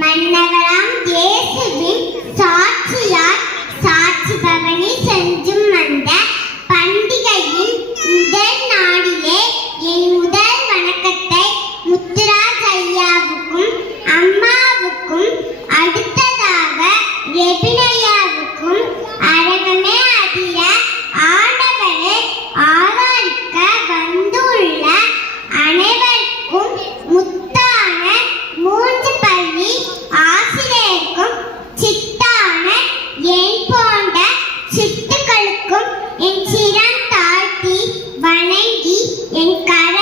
மன்னவராம் இயேசுவின் சாட்சியார் சாட்சி பவனி சென்றும் வந்த பண்டிகையின் முதல் நாளிலே என் முதல் வணக்கத்தை முத்துராஜ் ஐயாவுக்கும் அம்மாவுக்கும் அடுத்ததாக ரெபினையாவுக்கும் என் சிரம் தாழ்த்தி வணங்கி என் கர